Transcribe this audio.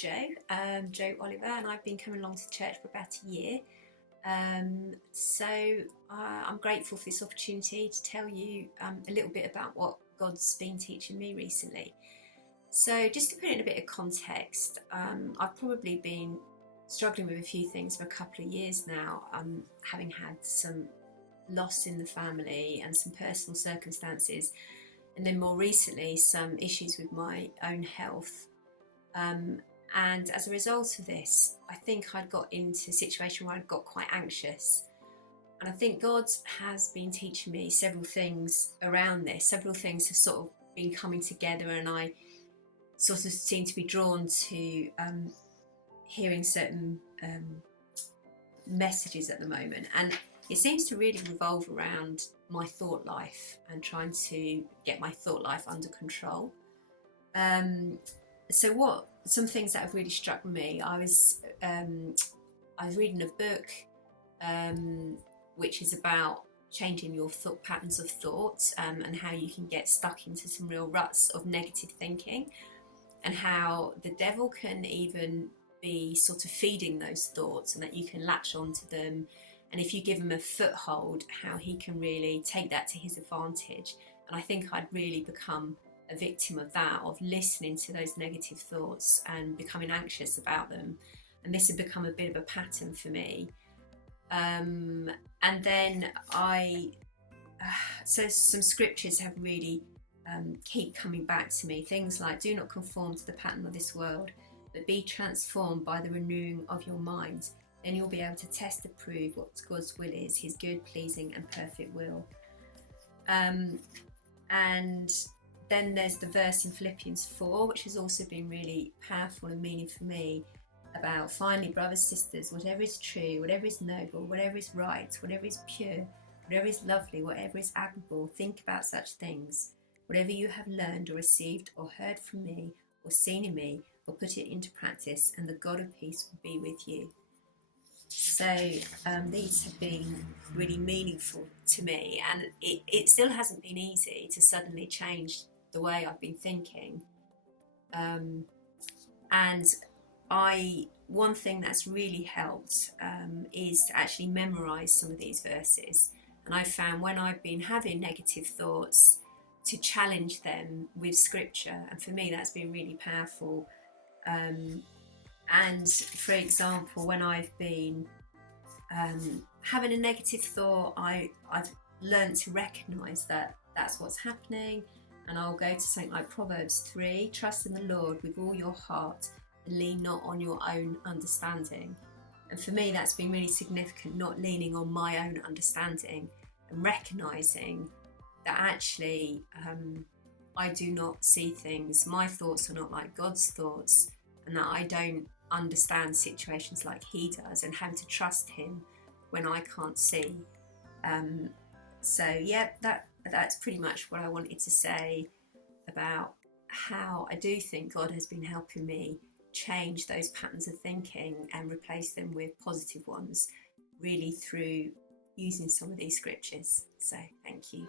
Jo Oliver, and I've been coming along to church for about a year. I'm grateful for this opportunity to tell you a little bit about what God's been teaching me recently. So just to put it in a bit of context, I've probably been struggling with a few things for a couple of years now, having had some loss in the family and some personal circumstances, and then more recently some issues with my own health. And as a result of this, I think I'd got into a situation where I'd got quite anxious. And I think God has been teaching me several things around this. Several things have sort of been coming together, and I sort of seem to be drawn to hearing certain messages at the moment. And it seems to really revolve around my thought life and trying to get my thought life under control. So some things that have really struck me, I was reading a book which is about changing your thought patterns of thought, and how you can get stuck into some real ruts of negative thinking, and how the devil can even be sort of feeding those thoughts, and that you can latch onto them, and if you give him a foothold, how he can really take that to his advantage. And I think I'd really become a victim of that, of listening to those negative thoughts and becoming anxious about them, and this had become a bit of a pattern for me. And then so some scriptures have really keep coming back to me, things like, do not conform to the pattern of this world, but be transformed by the renewing of your mind, then you'll be able to test and prove what God's will is, his good, pleasing and perfect will. And then there's the verse in Philippians 4, which has also been really powerful and meaning for me, about, finally, brothers, sisters, whatever is true, whatever is noble, whatever is right, whatever is pure, whatever is lovely, whatever is admirable, think about such things. Whatever you have learned or received or heard from me or seen in me, or put it into practice, and the God of peace will be with you. So these have been really meaningful to me, and it still hasn't been easy to suddenly change the way I've been thinking. And one thing that's really helped is to actually memorize some of these verses. And I've found when I've been having negative thoughts, to challenge them with scripture, and for me that's been really powerful. And for example, when I've been having a negative thought, I've learned to recognize that that's what's happening, and I'll go to something like Proverbs 3, trust in the Lord with all your heart and lean not on your own understanding. And for me that's been really significant, not leaning on my own understanding, and recognizing that actually I do not see things, my thoughts are not like God's thoughts, and that I don't understand situations like he does, and having to trust him when I can't see. So yeah, that's pretty much what I wanted to say about how I do think God has been helping me change those patterns of thinking and replace them with positive ones, really through using some of these scriptures. So thank you.